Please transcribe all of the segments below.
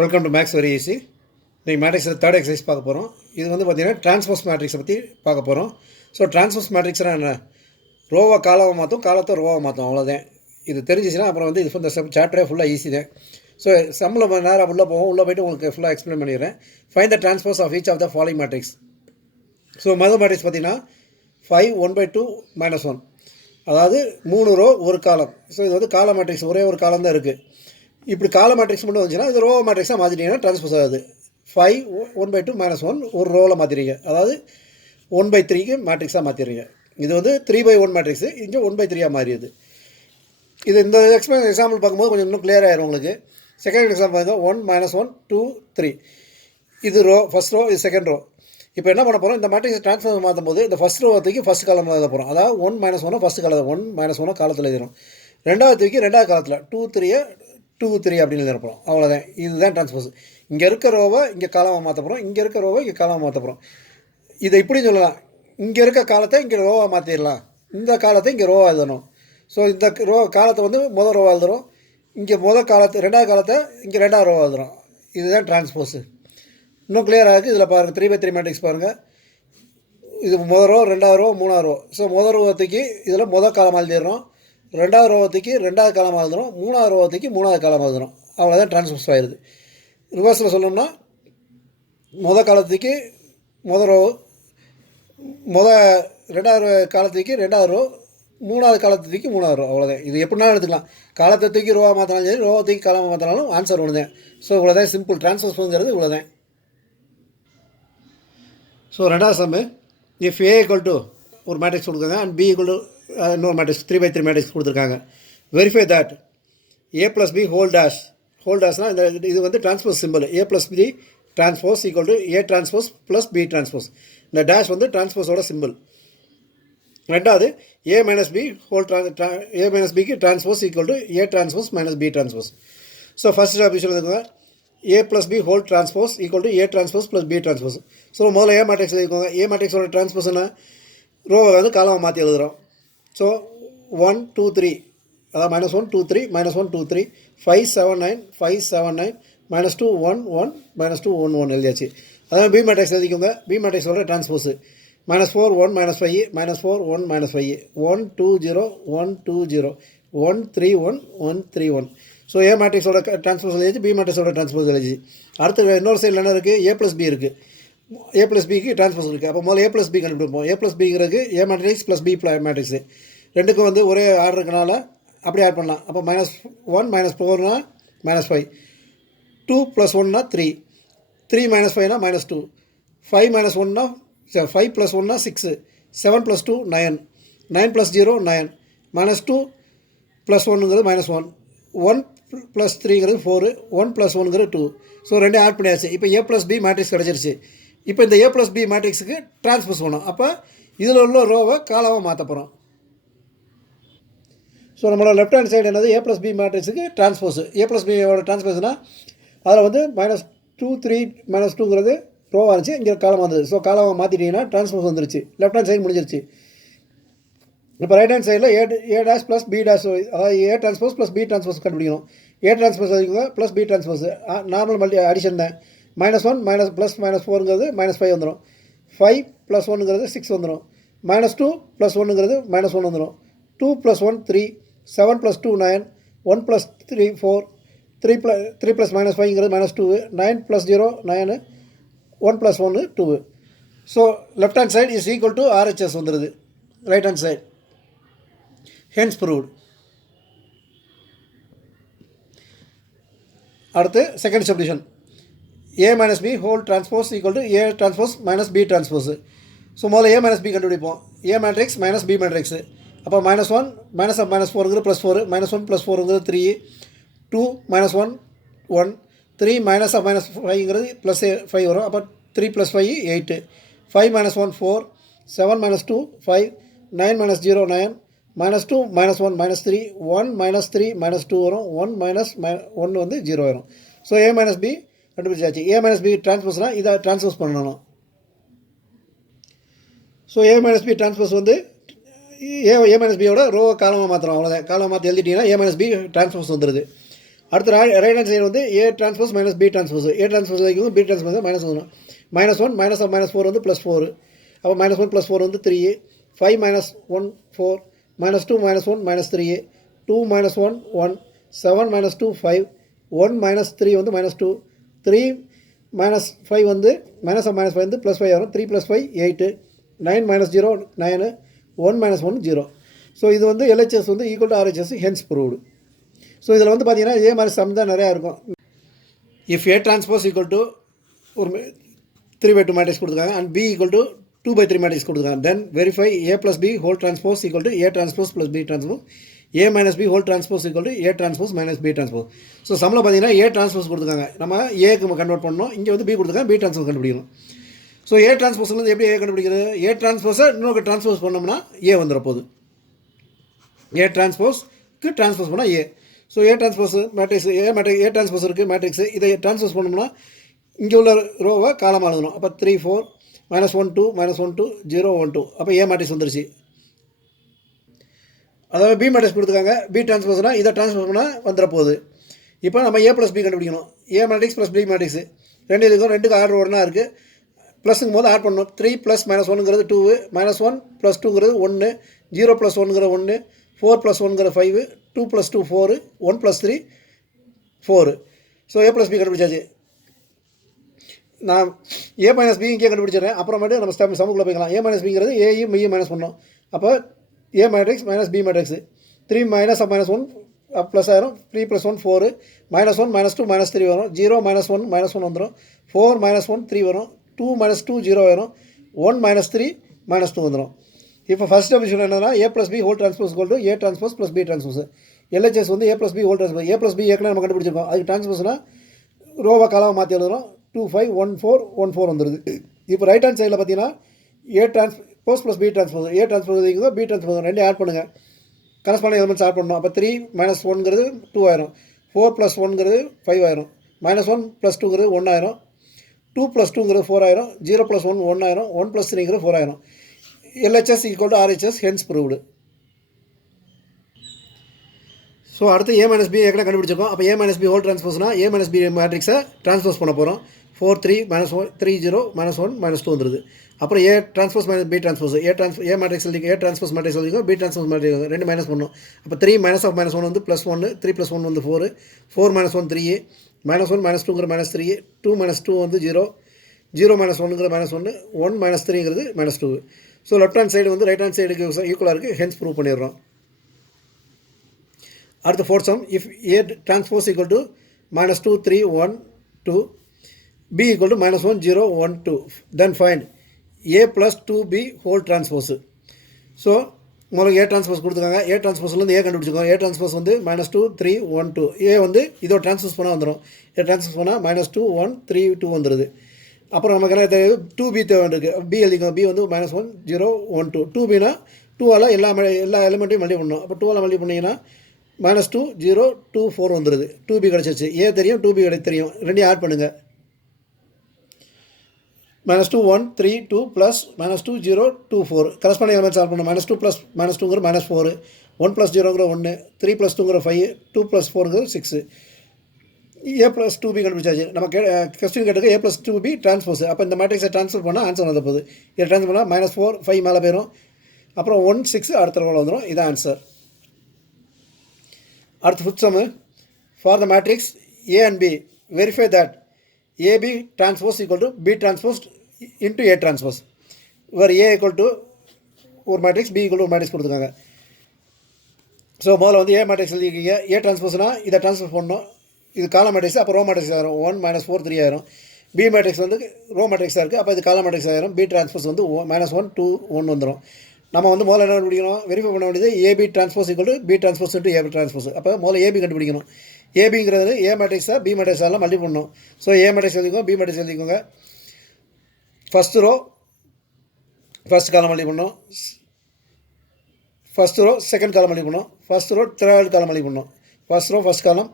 Welcome to maths very easy. நீங்கள் மேட்ரிக்ஸில் third exercise பார்க்க போகிறோம். இது வந்து பார்த்திங்கன்னா டிரான்ஸ்போஸ் மேட்ரிக்ஸை பற்றி பார்க்க போகிறோம். ஸோ டிரான்ஸ்போஸ் மேட்ரிக்ஸ்னால் என்ன? ரோவை காலாவை மாற்றும், காலத்தை ரோவாக மாற்றும், அவ்வளோதான். இது தெரிஞ்சிச்சுன்னா அப்புறம் வந்து இது இந்த சாப்டரே ஃபுல்லாக ஈஸி தான். ஸோ சம்மில் நேரம் உள்ளே போவோம். உள்ளே போய்ட்டு உங்களுக்கு ஃபுல்லாக எக்ஸ்பிளைன் பண்ணிடுறேன். Find the transpose of each of the following matrix. So மொதல் மேட்ரிக்ஸ் பார்த்திங்கன்னா 5 1/2 -1, அதாவது 3 ரோ ஒரு காலம். ஸோ இது வந்து கால மேட்ரிக்ஸ், ஒரே ஒரு காலம் தான் இருக்குது. இப்படி கால மேட்ரிக்ஸ் மட்டும் வந்துச்சுன்னா இது ரோ மேட்ரிக்ஸாக மாற்றிட்டீங்கன்னா டிரான்ஸ்போஸ் ஆகுது. 5 1/2 -1 ஒரு ரோவில் மாற்றிடுறீங்க, அதாவது 1/3க்கு மேட்ரிக்ஸாக மாற்றிடுறீங்க. இது வந்து 3/1 மேட்ரிக்ஸு, இங்கே 1/3 மாறிடுது. இது இந்த எக்ஸாம்பிள் பார்க்கும்போது கொஞ்சம் இன்னும் கிளியர் ஆகிடும் உங்களுக்கு. செகண்ட் எக்ஸாம்பிள் பாருங்கள், 1 -1 2 3. இது ரோ, ஃபஸ்ட் ரோ, இது செகண்ட் ரோ. இப்போ என்ன பண்ண போகிறோம், இந்த மேட்ரிக்ஸ் ட்ரான்ஸ்ஃபார்ம் மாற்றும் போது இந்த ஃபஸ்ட் ரோத்துக்கு ஃபஸ்ட் காலம் எழுத போகிறோம். அதாவது 1 -1 ஃபஸ்ட் காலம், 1 -1 காலத்தில் எழுதிடும். ரெண்டாவதுக்கு ரெண்டாவது காலத்தில் 2 3 2 3 அப்படின்னு எழுதிருப்போம். அவ்வளோதான். இதுதான் டிரான்ஸ்போஸ். இங்கே இருக்க ரோவை இங்கே காலமாக மாற்ற போகிறோம், இங்கே இருக்க ரோவை இங்கே காலமாக மாற்ற போகிறோம். இதை இப்படி சொல்லலாம், இங்கே இருக்க காலத்தை இங்கே ரோவாக மாற்றிடலாம், இந்த காலத்தை இங்கே ரோவாக எழுதணும். ஸோ இந்த காலத்தை வந்து முதல் ரோவாக எழுதுகிறோம், இங்கே காலத்தை ரெண்டாவது காலத்தை இங்கே ரெண்டாவது ரோவாக எழுதுகிறோம். இதுதான் டிரான்ஸ்போஸு. இன்னும் கிளியராக இருக்குது. இதில் பாருங்கள், 3/3 மேட்ரிக்ஸ் பாருங்கள். இது முதல் ரோ, ரெண்டாவது ரோ, மூணாவது ரோ. ஸோ முதல் ரோவத்துக்கு இதில் காலம் எழுதிடுறோம், ரெண்டாவது ரோவத்துக்கு ரெண்டாவது காலம் எழுதுகிறோம், மூணாவது ரோவத்துக்கு மூணாவது காலம் எழுதுகிறோம். அவ்வளோதான் டிரான்ஸ்போஸ் ஆயிடுது. ரிவர்ஸில் சொல்லணும்னா காலத்துக்கு முதல் ரோ, ரெண்டாவது காலத்துக்கு ரெண்டாவது ரோ, மூணாவது காலத்துக்கு மூணாவது ரோ. அவ்வளோதான். இது எப்படினாலும் எடுத்துக்கலாம். காலத்தை தூக்கி ரோவாக மாற்றினாலும் சரி, ரோவை தூக்கி காலமாக மாற்றினாலும் ஆன்சர் ஒன்று தான். ஸோ இவ்வளோதான் சிம்பிள். டிரான்ஸ்போஸ்ங்கிறது இவ்வளோதான். ஸோ ரெண்டாவது sum, if A equal to ஒரு மேட்ரிக்ஸ் கொடுக்குறாங்க அண்ட் பி ஈக்குவல் டு இன்னொரு மேட்ரிக்ஸ் 3/3 மேட்ரிக்ஸ் கொடுத்துருக்காங்க. Verify that A plus B whole டேஷ்னால் இந்த இது வந்து transpose simple. A plus B transpose equal to A transpose plus B transpose. இந்த dash வந்து டிரான்ஸ்போஸோட சிம்பிள். ரெண்டாவது A minus B A minus பிக்கு transpose equal to A transpose minus B transpose. So first option இருக்குங்க, A plus B whole transpose equal to A transpose plus B transpose. So முதல்ல A matrix எழுதிக்கோங்க. ஏ மேட்ரிக்ஸோட transpose என்ன? ரோவை வந்து காலமாக மாற்றி எழுதுகிறோம். ஸோ 1 2 3, அதாவது -1 2 3 -1 2 3 5 7 9 5 7 9 -2 1 1 -2 1 1 எழுதியாச்சு. அதாவது பி மேட்ரிக்ஸ் எழுதிக்கோங்க. பி மேட்ரிக்ஸோட டிரான்ஸ்போஸு -4 1 -5 -4 1 -5 1 2 0 1 2 0 1 3 1 1 3 1. ஸோ ஏ மேட்ரிக்ஸோட டிரான்ஸ்போஸ் எழுதிச்சு, பி மேட்ரிக்ஸோட டிரான்ஸ்போஸ் எழுதிச்சு. அடுத்து இன்னொரு சைடில் என்ன இருக்குது? ஏ ப்ளஸ் பி இருக்குது. ஏ ப்ளஸ் பிக்கு டிரான்ஸ்போஸ் இருக்குது. அப்போ முதல்ல ஏ ப்ளஸ் பி கண்டுபிடிப்போம். ஏ ப்ளஸ் பிங்கிறது A matrix plus B matrix. ரெண்டுக்கும் வந்து ஒரே ஆர்டர் இருக்கனால அப்படி ஆட் பண்ணலாம். அப்போ -1 -4னா -5, 2 + 1னா 3, 3 - 5னா -2, 5 - 1னா 5 + 1னா 6, 7 + 2 9, 9 + 0 9, -2 + 1ங்கிறது -1, 1 + 3ங்கிறது 4, 1 + 1ங்கிறது 2. ஸோ ரெண்டே ஆட் பண்ணியாச்சு. இப்போ ஏ ப்ளஸ் பி மேட்ரிக்ஸ் கிடச்சிருச்சு. இப்போ இந்த ஏ ப்ளஸ் பி மேட்ரிக்ஸுக்கு டிரான்ஸ்போஸ் பண்ணணும். அப்போ இதில் உள்ள ரோவை காலமாக மாற்ற போகிறோம். ஸோ நம்மளோட லெஃப்ட் ஹேண்ட் சைடு என்னது? ஏ ப்ளஸ் பி மேட்ரிக்ஸுக்கு டிரான்ஸ்போஸ். ஏ ப்ளஸ் பியோட டிரான்ஸ்போஸ்னால் அதில் வந்து -2 3 -2ங்கிறது ரோவாக இருந்துச்சு, இங்கே காலமாக வந்தது. ஸோ காலமாக மாற்றிட்டிங்கன்னா டிரான்ஸ்போஸ் வந்துருச்சு. லெஃப்ட் ஹேண்ட் சைடு முடிஞ்சிருச்சு. இப்போ ரைட் ஹேண்ட் சைடில் A dash plus B dash, அதாவது A transpose plus B transpose கண்டுபிடிக்கணும். ஏ டிரான்ஸ்போஸ் அதிகங்க plus B transpose normal addition தான். -1 ப்ளஸ் -4ங்கிறது -5 வந்துடும். 5 + 1ங்கிறது 6 வந்துடும். -2 + 1ங்கிறது -1 வந்துடும். 2 + 1 3, 7 + 2 9, 1 + 3 4, 3 + -5ங்கிறது -2, 9 + 0 9, 1 + 1 2. So left hand side is equal to RHS வந்துடுது. Right hand side hence proved. அடுத்து செகண்ட் சப்டிஷன், A minus B whole transpose equal to A transpose minus B transpose. So முதல்ல A minus B கண்டுபிடிப்போம். A matrix minus B matrix. அப்போ -1 -4ங்கிறது +4, -1 + 4ங்கிறது 3, 2 -1 1, 3 -5ங்கிறது +5 வரும். அப்போ 3 + 5 8, 5 -1 4, 7 -2 5, 9 - 0 9, -2 -1 -3, 1 -3 -2 வரும். 1 வந்து 0 வரும். ஸோ ஏ மைனஸ் பி கண்டுபிடிச்சாச்சு. ஏ மைனஸ் பி டிரான்ஸ்போஸ்னால் இதை டிரான்ஸ்போஸ் பண்ணணும். ஸோ ஏ மைனஸ் பி டிரான்ஸ்போஸ் வந்து ஏ மைனஸ் பியோட ரோ காலமாக மாற்றுறோம். அவ்வளோதான். காலமாக மாற்றி எழுதிட்டிங்கன்னா ஏ மைனஸ் பி டிரான்ஸ்போஸ் வந்துடுது. அடுத்து ரைட் ஹேண்ட் சைடு வந்து A transpose minus B transpose. A transpose வைக்கும் பி டிரான்ஸ்போஸ் மைனஸ் வந்துடும். -1 மைனஸ் ஆஃப் -4 வந்து +4. அப்போ -1 +4 வந்து 3. 5 - 1 4. -2 -1 -3. 2 - 1 1. 7 - 2 5. 1 - 3 வந்து -2. 3 - 5 வந்து -5 வந்து +5 வரும். 3 + 5 8. 9 - 0 9. 1 - 1 0. ஸோ இது வந்து LHS வந்து equal to RHS, hence proved. So இதில் வந்து பார்த்தீங்கன்னா இதே மாதிரி சம் தான் நிறையா இருக்கும். If A transpose equal to ஒரு 3/2 மேட்ரிக்ஸ் கொடுத்துருக்காங்க and B equal to 2/3 matrix கொடுத்துருக்காங்க. Then verify A + B whole transpose equal to A transpose + B transpose. A - B whole transpose equal to A transpose - B transpose. So சம்மில் பார்த்தீங்கன்னா A transpose கொடுத்துருக்காங்க, நம்ம ஏக்கு convert பண்ணணும். இங்கே வந்து B கொடுத்துருக்காங்க, B டிரான்ஸ்போஸ் கண்டுபிடிக்கணும். ஸோ A டிரான்ஸ்போஸ்லேருந்து எப்படி A கண்டுபிடிக்கிறது? A டிரான்ஸ்போஸை இன்னொரு டிரான்ஸ்போஸ் பண்ணோம்னா A வந்துட போகுது. A டிரான்ஸ்போஸ்க்கு டிரான்ஸ்போஸ் பண்ணால் A. So A transpose matrix A transpose இருக்குது மேட்ரிக்ஸ். இதை டிரான்ஸ்போஸ் பண்ணோம்னா இங்கே உள்ள ரோவை காலமாக எழுதணும். அப்போ 3 4 -1 2 -1 2 0 1 2. அப்போ A மேட்ரிக்ஸ் வந்துருச்சு. அதாவது B மேட்ரிக்ஸ் கொடுத்துருக்காங்க, B டிரான்ஸ்போஸ்னால் இதை டிரான்ஸ்போஸ் பண்ணால் வந்துட போகுது. இப்போ நம்ம A + B கண்டுபிடிக்கணும். A மேட்ரிக்ஸ் + B மேட்ரிக்ஸ் ரெண்டு இருக்கும், ரெண்டுக்கு ஆர்டர் ஒன்றா இருக்குது. ப்ளஸுங்கும் போது ஆட் பண்ணணும். 3 + -1ங்கிறது 2, -1 + 2ங்கிறது 1, 0 + 1ங்கிற 1, 4 + 1ங்கிற 5, 2 + 2 4, 1 + 3 4. ஸோ A + B கண்டுபிடிச்சாச்சு. நான் A - B இங்கே கண்டுபிடிச்சிடுறேன். அப்புறமேட்டு நம்ம சமுக்குள்ளே போய்க்கலாம். A - Bங்கிறது ஏயும் பியும் மைனஸ் பண்ணோம். அப்போ A matrix -B matrix. 3 - -1 plus ஆயிரும். 3 + 1 4. -1 -2 -3 வரும். 0 -1 -1 வந்துடும். 4 -1 3 வரும். 2 - 2 0 வரும். 1 -3 -2 வந்துடும். இப்போ ஃபஸ்ட் டெஃபினிஷன் என்னன்னா A + B whole transpose equal to A transpose + B transpose. LHS வந்து A + B whole transpose. A + B ஏற்கனவே நம்ம கண்டுபிடிச்சிருக்கோம். அதுக்கு டிரான்ஸ்போஸ்னால் ரோவை காலாவை மாற்றி எழுதுறோம். 2 5 1 4 1 4 வந்துடுது. இப்போ ரைட் ஹேண்ட் சைடில் பார்த்தீங்கன்னா A transpose + B transpose. A transpose B transpose ரெண்டு ஆட் பண்ணுங்கள். கரஸ்பாண்டிங் எலிமெண்ட்ஸ் ஆட் பண்ணணும். அப்போ 3 - 1ங்கிறது 2 ஆயிரும். 4 + 1ங்கிறது 5 ஆயிரும். -1 + 2ங்கிறது 1 ஆயிரும். 2 + 2ங்கிறது 4 ஆயிரும். 0 + 1 1 ஆயிரும். 1 + 3ங்கிறது 4 ஆயிரும். LHS equal to RHS, hence proved. So அடுத்து A - B ஏற்கனவே கண்டுபிடிச்சிருக்கோம். அப்போ A - B ஹோல் டிரான்ஸ்போஸ்னால் A - B மேட்ரிக்ஸை டிரான்ஸ்போஸ் பண்ண போகிறோம். 4 3 -1 3 0 -1 -2 வந்துடுது. அப்புறம் A transpose - B transpose. A matrix எழுதிக்கும், A டிரான்ஸ்போஸ் மேட்ரிக்ஸ் எழுதிக்கும், B டிரான்ஸ்போஸ் மேட்ரிக்ஸ் ரெண்டு மைனஸ் பண்ணணும். அப்போ 3 - -1 வந்து +1, 3 + 1 வந்து 4, 4 - 1 3, -1 -2ங்கிற -3, 2 - 2 வந்து 0, 0 - 1ங்கிற -1, 1 - 3ங்கிறது -2. ஸோ லெஃப்ட் ஹேண்ட் சைடு வந்து ரைட் ஹேண்ட் சைடுக்கு ஈக்குவலாக இருக்குது, ஹென்ஸ் ப்ரூவ் பண்ணிடுறோம். அடுத்த fourth some, if A transpose equal to -2 3 1 2, B equal to -1 0 1 2, then find A + 2B whole transpose. So உங்களுக்கு A டிரான்ஸ்போஸ் கொடுத்துருக்காங்க. A டிரான்ஸ்போஸ்லேருந்து A கண்டுபிடிச்சிக்கோங்க. A டிரான்ஸ்போஸ் வந்து -2 3 1 2. A வந்து இதோ டிரான்ஸ்போஸ் பண்ணால் வந்துடும். A டிரான்ஸ்போஸ் பண்ணால் -2 1 3 2 வந்துடுது. அப்புறம் நமக்கு என்ன தேவை? 2B தேவை இருக்குது. B எழுதிக்கோங்க. B வந்து -1 0 1 2. 2Bனா 2ஆல் எல்லா எலிமெண்ட்டையும் மல்டி பண்ணணும். அப்போ 2ஆல் மல்டி பண்ணிங்கன்னா -2 0 2 4 வந்துடுது. 2B கிடச்சிருச்சு. A தெரியும், 2B தெரியும், ரெண்டையும் ஆட் பண்ணுங்கள். -2 1 3 2 ப்ளஸ் -2 0 2 4. கரஸ்பாண்டிங் எலிமெண்ட்ஸ் ஆட் பண்ணணும். -2 + -2ங்கிற -4, 1 + 0ங்கிற 1, 3 + 2ங்கிற 5, 2 + 4ங்கிறது 6. A + 2B கண்டுபிடிச்சாச்சு. நம்ம கொஸ்டின் கேட்டுக்கு A + 2B டிரான்ஸ்போஸ். அப்போ இந்த மேட்ரிக்ஸை ட்ரான்ஸ்ஃபர் பண்ணால் ஆன்சர் வந்த போகுது. இதை ட்ரான்ஸ்ஃபர் பண்ணால் -4 5 மேலே போயிடும். அப்புறம் 1 6 அடுத்த ரோவில் வந்துடும். இதான் ஆன்சர். அடுத்த fifth sum, for the matrix A and B verify that AB transpose equal to B transpose into A transpose. இவர் A ஈக்குவல் டு ஒரு மேட்ரிக்ஸ், B ஈக்குவல் டு ஒரு மேட்ரிக்ஸ் கொடுத்துருக்காங்க. ஸோ முதல்ல வந்து A மேட்ரிக்ஸ் எழுதிக்கிங்க. A டிரான்ஸ்போஸ்னால் இதை transfer பண்ணணும். இது காலம் மேட்ரிக்ஸ், அப்போ ரோ மேட்ரிக்ஸ் ஆயிரும். 1 - 4 3 ஆயிரும். B மேட்ரிக்ஸ் வந்து ரோ மேட்ரிக்ஸாக இருக்குது, அப்போ இது காலம் மேட்ரிக்ஸ் ஆயிரும். B டிரான்ஸ்போஸ் வந்து -1 2 1 வந்துடும். நம்ம வந்து முதல்ல என்ன கண்டுபிடிக்கணும்? வெரிஃபை பண்ண வேண்டியது AB transpose equal to B transpose into A transpose. அப்போ முதல்ல AB கண்டுபிடிக்கணும். ABங்கிறது A மேட்ரிக்ஸாக B மேட்ரிக்ஸாலாம் மல்டி பண்ணணும். ஸோ A மேட்ரிக்ஸ் எழுதிக்கோங்க, B மேட்ரிக்ஸ் எழுதிக்கோங்க. First row first column multi பண்ணணும். First row second column multi பண்ணணும். First row third column multi பண்ணணும். First row first column,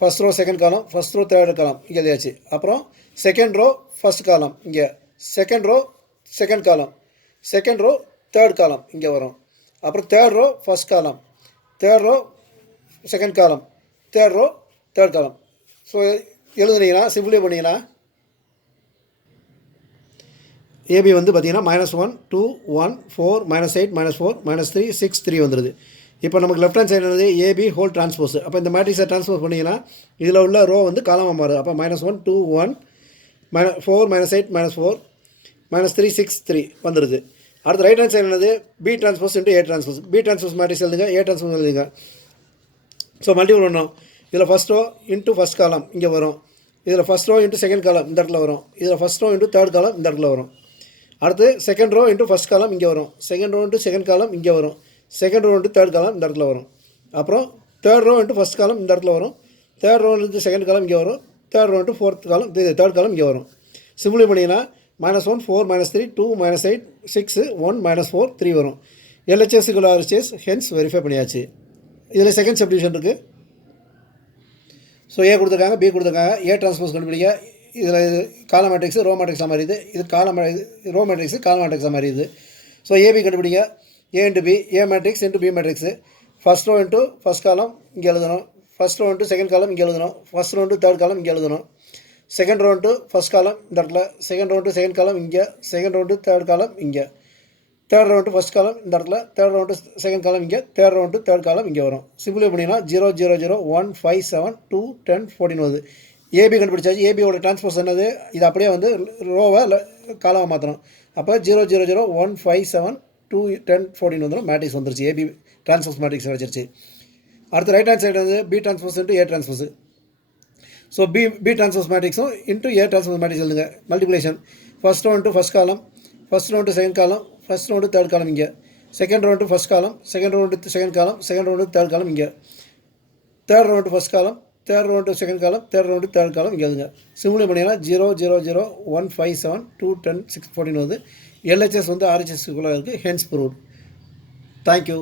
first row second column, first row third column இங்கே எழுதியாச்சு. அப்புறம் second row first column இங்கே, second row second column, second row third column இங்கே வரும். அப்புறம் third row first column, third row second column, third row third column. So எழுதுனீங்கன்னா சிம்பிளை பண்ணிங்கன்னா ஏபி வந்து பார்த்தீங்கன்னா -1 2 1 4 -8 -4 -3 6 3 வந்துடுது. இப்போ நமக்கு லெஃப்ட் ஹேண்ட் சைடு வந்து ஏபி ஹோல் டிரான்ஸ்போஸ். அப்போ இந்த மேட்ரிக்ஸை டிரான்ஸ்போஸ் பண்ணிங்கன்னா இதில் உள்ள ரோ வந்து காலமாக மாறுது. அப்போ -1 2 1 4 -8 -4 -3 6 3 வந்துடுது. அடுத்து ரைட் ஹேண்ட் சைடு என்னது B transpose into A transpose. B transpose matrix எழுதுங்க, ஏ டிரான்ஸ்போஸ் எழுதுங்க. ஸோ மல்டிபிள் பண்ணோம். இதில் first row into first column இங்கே வரும். இதில் ஃபஸ்ட் ரோ இன்ட்டு செகண்ட் காலம் இந்த இடத்துல வரும். இதில் ஃபஸ்ட் ரோ இன்ட்டு தேர்ட் காலம் இந்த இடத்துல வரும். அடுத்து second row into first column இங்கே வரும். Second row into second column இங்கே வரும். செகண்ட் ரோ இன்ட்டு தேர்ட் காலம் இந்த இடத்துல வரும். அப்புறம் தேர்ட் ரோ இன்ட்டு ஃபஸ்ட் காலம் இந்த இடத்துல வரும். Third row into second column இங்கே வரும். Third row into fourth column third column இங்கே வரும். சிம்பிளை பண்ணிங்கன்னா -1 4 -3 2 -8 6 1 -4 3 வரும். LHS = RHS ஹென்ஸ் வெரிஃபை பண்ணியாச்சு. இதில் செகண்ட் சப்டிவிஷன் இருக்குது. ஸோ ஏ கொடுத்துருக்காங்க, பி கொடுத்துருக்காங்க. ஏ டிரான்ஸ்போஸ் கண்டுபிடிக்க. இதில் இது காலம் மேட்ரிக்ஸ் ரோ மேட்ரிக்ஸாக மாறிது. இது ரோ மேட்ரிக்ஸ் காலம் மேட்ரிக்ஸாக மாறிடுது. ஸோ ஏபி கண்டுபிடிக்க. A into B, A matrix into B matrix. First row into first column இங்கே எழுதணும். First row into second column இங்கே எழுதணும். First row into third column இங்கே எழுதணும். செகண்ட் ரோ இன்ட்டு ஃபஸ்ட் காலம் இந்த இடத்துல. Second row into second column இங்கே. Second row into third column இங்கே. தேர்ட் ரோ இன்ட்டு ஃபஸ்ட் காலம் இந்த இடத்துல. Third row into second column இங்கே. Third row into third column இங்கே வரும். சிம்பிளை பண்ணிங்கன்னா 0 0 0 1 5 7 2 10 14 வருது. ஏபி கண்டுபிடிச்சாச்சு. ஏபியோட டிரான்ஸ்போஸ் என்னது, இது அப்படியே வந்து ரோவை காலமாக மாற்றணும். அப்போ 0 0 0 1 5 7 2 10 14 வந்துடும். மேட்ரிக்ஸ் வந்துருச்சு. ஏபி டிரான்ஸ்போஸ் மேட்ரிக்ஸ் வச்சிருச்சு. அடுத்து ரைட் ஹேண்ட் சைடு வந்து B transpose into A transpose. So B transpose மேட்ரிக்ஸும் இன்ட்டு ஏ டிரான்ஸ்போஸ் மேட்ரிக்ஸ் எழுதுங்க. Multiplication. First row into first column, first row into second column, first row into third column இங்கே. Second row into first column, second row into second column, second row into third column இங்கே. Third row into first column, third row into second column, third row into third column இங்கே எழுதுங்க. சிம்பிளை பண்ணிங்கன்னா 0 0 0 1 5 7 2 10 6 14 வருது. LHS வந்து RHS இருக்குது. Hence proved. Thank you.